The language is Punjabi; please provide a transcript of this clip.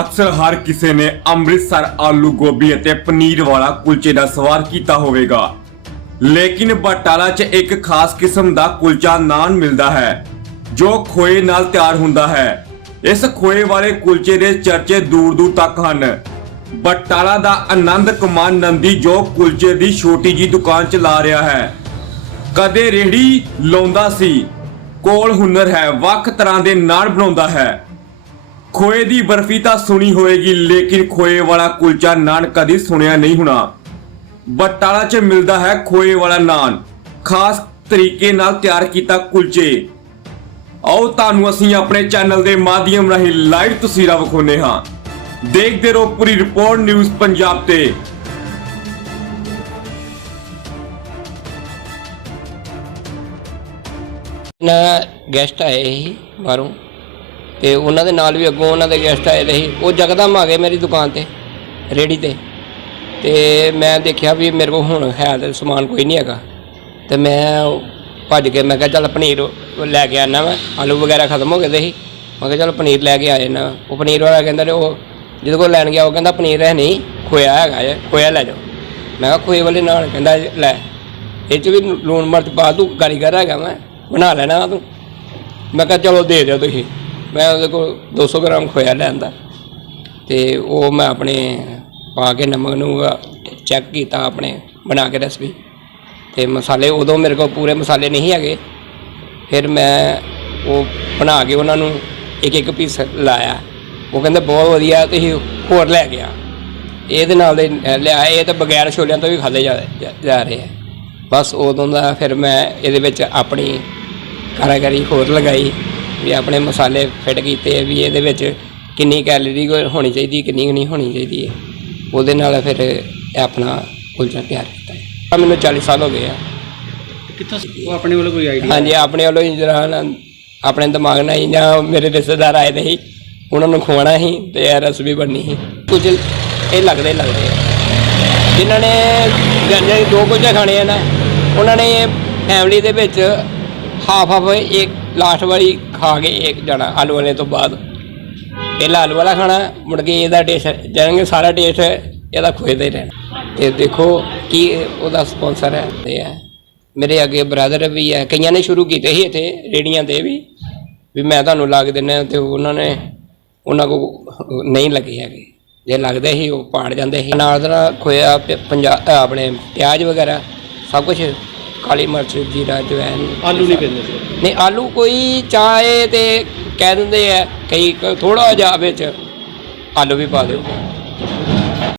ਅਕਸਰ ਹਰ ਕਿਸੇ ਨੇ ਅੰਮ੍ਰਿਤਸਰ ਆਲੂ ਗੋਭੀ ਅਤੇ ਪਨੀਰ ਵਾਲਾ ਕੁਲਚੇ ਦਾ ਸਵਾਰ ਕੀਤਾ ਹੋਵੇਗਾ। ਲੇਕਿਨ ਬਟਾਲਾ 'ਚ ਇੱਕ ਖਾਸ ਕਿਸਮ ਦਾ ਕੁਲਚਾ ਨਾਨ ਮਿਲਦਾ ਹੈ, ਜੋ ਖੋਏ ਨਾਲ ਤਿਆਰ ਹੁੰਦਾ ਹੈ। ਇਸ ਖੋਏ ਵਾਲੇ ਕੁਲਚੇ ਦੇ ਚਰਚੇ ਦੂਰ ਦੂਰ ਤੱਕ ਹਨ। ਬਟਾਲਾ ਦਾ ਆਨੰਦ ਕੁਮਾਰ ਨੰਦੀ ਜੋ ਕੁਲਚੇ ਦੀ ਛੋਟੀ ਜੀ ਦੁਕਾਨ ਚਲਾ ਰਿਹਾ ਹੈ, ਕਦੇ ਰੇਹੜੀ ਲਾਉਂਦਾ ਸੀ, ਕੋਲ ਹੁਨਰ ਹੈ, ਵੱਖ ਤਰ੍ਹਾਂ ਦੇ ਨਾਨ ਬਣਾਉਂਦਾ ਹੈ। ਖੋਏ ਦੀ ਬਰਫੀ ਤਾਂ ਸੁਣੀ ਹੋਏਗੀ, ਲੇਕਿਨ ਖੋਏ ਵਾਲਾ ਕੁਲਚਾ ਨਾਨ ਕਦੀ ਸੁਣਿਆ ਨਹੀਂ ਹੋਣਾ। ਬਟਾਲਾ 'ਚ ਮਿਲਦਾ ਹੈ ਖੋਏ ਵਾਲਾ ਨਾਨ। ਖਾਸ ਤਰੀਕੇ ਨਾਲ ਤਿਆਰ ਕੀਤਾ ਕੁਲਚੇ। ਆਓ ਤੁਹਾਨੂੰ ਅਸੀਂ ਆਪਣੇ ਚੈਨਲ ਦੇ ਮਾਧਿਅਮ ਰਾਹੀਂ ਲਾਈਵ ਤਸਵੀਰਾਂ ਵਿਖਾਉਂਦੇ ਹਾਂ। ਦੇਖਦੇ ਰਹੋ ਪੂਰੀ ਰਿਪੋਰਟ ਨਿਊਜ਼ ਪੰਜਾਬ ਤੇ। ਨਾ ਗੈਸਟ ਆਏ ਸੀ ਬਾਹਰੋਂ। ਤੇ ਉਹਨਾਂ ਦੇ ਨਾਲ ਵੀ ਅੱਗੋਂ ਉਹਨਾਂ ਦੇ ਗੈਸਟ ਆਏ ਦੇ ਸੀ ਉਹ ਜਗਦਮ ਆ ਗਏ ਮੇਰੀ ਦੁਕਾਨ ਤੇ ਰੇੜੀ ਤੇ। ਤੇ ਮੈਂ ਦੇਖਿਆ ਵੀ ਮੇਰੇ ਕੋਲ ਹੁਣ ਹੈ ਤੇ ਸਮਾਨ ਕੋਈ ਨਹੀਂ ਹੈਗਾ। ਤੇ ਮੈਂ ਭੱਜ ਕੇ ਮੈਂ ਕਿਹਾ ਚੱਲ ਪਨੀਰ ਲੈ ਕੇ ਆਣਾ ਮੈਂ ਆਲੂ ਵਗੈਰਾ ਖਤਮ ਹੋ ਗਏ ਦੇ ਸੀ ਮੈਂ ਕਿਹਾ ਚੱਲ ਪਨੀਰ ਲੈ ਕੇ ਆ ਜਾਣਾ ਉਹ ਪਨੀਰ ਵਾਲਾ ਕਹਿੰਦਾ ਨੇ ਉਹ ਜਿਹਦੇ ਕੋਲ ਲੈਣ ਗਿਆ, ਉਹ ਕਹਿੰਦਾ ਪਨੀਰ ਹੈ ਨਹੀਂ, ਖੋਇਆ ਹੈਗਾ ਜੇ, ਖੋਇਆ ਲੈ ਜਾਓ। ਮੈਂ ਕਿਹਾ ਖੋਏ ਵਾਲੇ ਨਾਲ ਕਹਿੰਦਾ ਲੈ। ਇਹ ਚ ਵੀ ਲੂਣ ਮਿਰਚ ਪਾ ਤੂੰ, ਕਾਰੀਗਰ ਹੈਗਾ ਮੈਂ ਬਣਾ ਲੈਣਾ ਤੂੰ। ਮੈਂ ਕਿਹਾ ਚਲੋ ਦੇ ਦਿਓ ਤੁਸੀਂ। ਮੈਂ ਉਹਦੇ ਕੋਲ 200 ਗ੍ਰਾਮ ਖੋਇਆ ਲਿਆਂਦਾ ਤੇ ਉਹ ਮੈਂ ਆਪਣੇ ਪਾ ਕੇ ਨਮਕ ਨੂੰ ਚੈੱਕ ਕੀਤਾ ਆਪਣੇ ਬਣਾ ਕੇ ਰੈਸਪੀ ਤੇ ਮਸਾਲੇ ਉਦੋਂ ਮੇਰੇ ਕੋਲ ਪੂਰੇ ਮਸਾਲੇ ਨਹੀਂ ਹੈਗੇ। ਫਿਰ ਮੈਂ ਉਹ ਬਣਾ ਕੇ ਉਹਨਾਂ ਨੂੰ ਇੱਕ ਇੱਕ ਪੀਸ ਲਾਇਆ। ਉਹ ਕਹਿੰਦੇ, ਬਹੁਤ ਵਧੀਆ, ਤੁਸੀਂ ਹੋਰ ਲੈ ਗਿਆ ਇਹਦੇ ਨਾਲ ਦੇ ਲਿਆ, ਇਹ ਤਾਂ ਬਗੈਰ ਛੋਲਿਆਂ ਤੋਂ ਵੀ ਖਾਦੇ ਜਾ ਜਾ- ਜਾ ਰਹੇ ਆ। ਬਸ ਉਦੋਂ ਦਾ ਫਿਰ ਮੈਂ ਇਹਦੇ ਵਿੱਚ ਆਪਣੀ ਕਾਰਾਗਰੀ ਹੋਰ ਲਗਾਈ। ਵੀ ਆਪਣੇ ਮਸਾਲੇ ਫਿੱਟ ਕੀਤੇ ਵੀ ਇਹਦੇ ਵਿੱਚ ਕਿੰਨੀ ਕੈਲਰੀ ਹੋਣੀ ਚਾਹੀਦੀ ਕਿੰਨੀ ਕੁ ਨਹੀਂ ਹੋਣੀ ਚਾਹੀਦੀ ਹੈ। ਉਹਦੇ ਨਾਲ ਫਿਰ ਇਹ ਆਪਣਾ ਕੁਲਚਾ ਤਿਆਰ ਕੀਤਾ ਹੈ। ਆਹ ਮੈਨੂੰ 40 ਸਾਲ ਹੋ ਗਏ ਆ। ਕਿੱਥੋਂ? ਉਹ ਆਪਣੇ ਵੱਲੋਂ ਕੋਈ ਆਈਡੀਆ ਹਾਂਜੀ ਆਪਣੇ ਵੱਲੋਂ ਹੀ ਜਿਹੜਾ ਨਾ ਆਪਣੇ ਦਿਮਾਗ ਨਾਲ ਹੀ ਜਾਂ ਮੇਰੇ ਰਿਸ਼ਤੇਦਾਰ ਆਏ ਦੇ ਸੀ ਉਹਨਾਂ ਨੂੰ ਖਵਾਉਣਾ ਸੀ ਤੇ ਇਹ ਰੈਸਪੀ ਬਣਨੀ ਸੀ। ਕੁਝ ਇਹ ਲੱਗਦੇ ਹੀ ਲੱਗਦੇ ਆ। ਜਿਨ੍ਹਾਂ ਨੇ ਜਿਹੜੇ ਦੋ ਕੁਲਚੇ ਖਾਣੇ ਆ ਨਾ ਉਹਨਾਂ ਨੇ ਫੈਮਿਲੀ ਦੇ ਵਿੱਚ ਹਾਫ ਹਾਫ ਇੱਕ ਲਾਸਟ ਵਾਰੀ ਖਾ ਕੇ ਇੱਕ ਜਾਣਾ, ਆਲੂ ਵਾਲੇ ਤੋਂ ਬਾਅਦ। ਪਹਿਲਾਂ ਆਲੂ ਵਾਲਾ ਖਾਣਾ, ਮੁੜ ਕੇ ਇਹਦਾ ਟੇਸਟ ਜਾਣਗੇ ਸਾਰਾ ਟੇਸਟ ਇਹਦਾ ਖੋਏ ਦਾ ਹੀ ਰਹਿਣਾ। ਤੇ ਦੇਖੋ ਕੀ ਉਹਦਾ ਸਪਾਂਸਰ ਹੈ ਤੇ ਹੈ। ਮੇਰੇ ਅੱਗੇ ਬ੍ਰਦਰ ਵੀ ਹੈ, ਕਈਆਂ ਨੇ ਸ਼ੁਰੂ ਕੀਤੇ ਸੀ ਇੱਥੇ ਰੇੜੀਆਂ ਤੇ ਵੀ। ਵੀ ਮੈਂ ਤੁਹਾਨੂੰ ਲੱਗ ਦਿੰਦਾ, ਤੇ ਉਹਨਾਂ ਨੇ, ਉਹਨਾਂ ਕੋ ਨਹੀਂ ਲੱਗੇ ਹੈਗੇ। ਜੇ ਲੱਗਦੇ ਸੀ, ਉਹ ਪਾੜ ਜਾਂਦੇ ਸੀ। ਨਾਲ ਦਾ ਖੋਇਆ ਪ- ਪੰਜਾ ਆਪਣੇ ਪਿਆਜ਼ ਵਗੈਰਾ, ਸਭ ਕੁਝ ਕਾਲੀ ਮਿਰਚ ਜੀਰਾ ਜਵੈਨ ਆਲੂ ਨਹੀਂ ਪੈਂਦੇ ਸੀ। ਨਹੀਂ ਆਲੂ ਕੋਈ ਚਾਹੇ ਤੇ ਕਹਿ ਦਿੰਦੇ ਆ ਕਈ ਥੋੜਾ ਜਿਹਾ ਵਿੱਚ ਆਲੂ ਵੀ ਪਾ ਦਿਓ।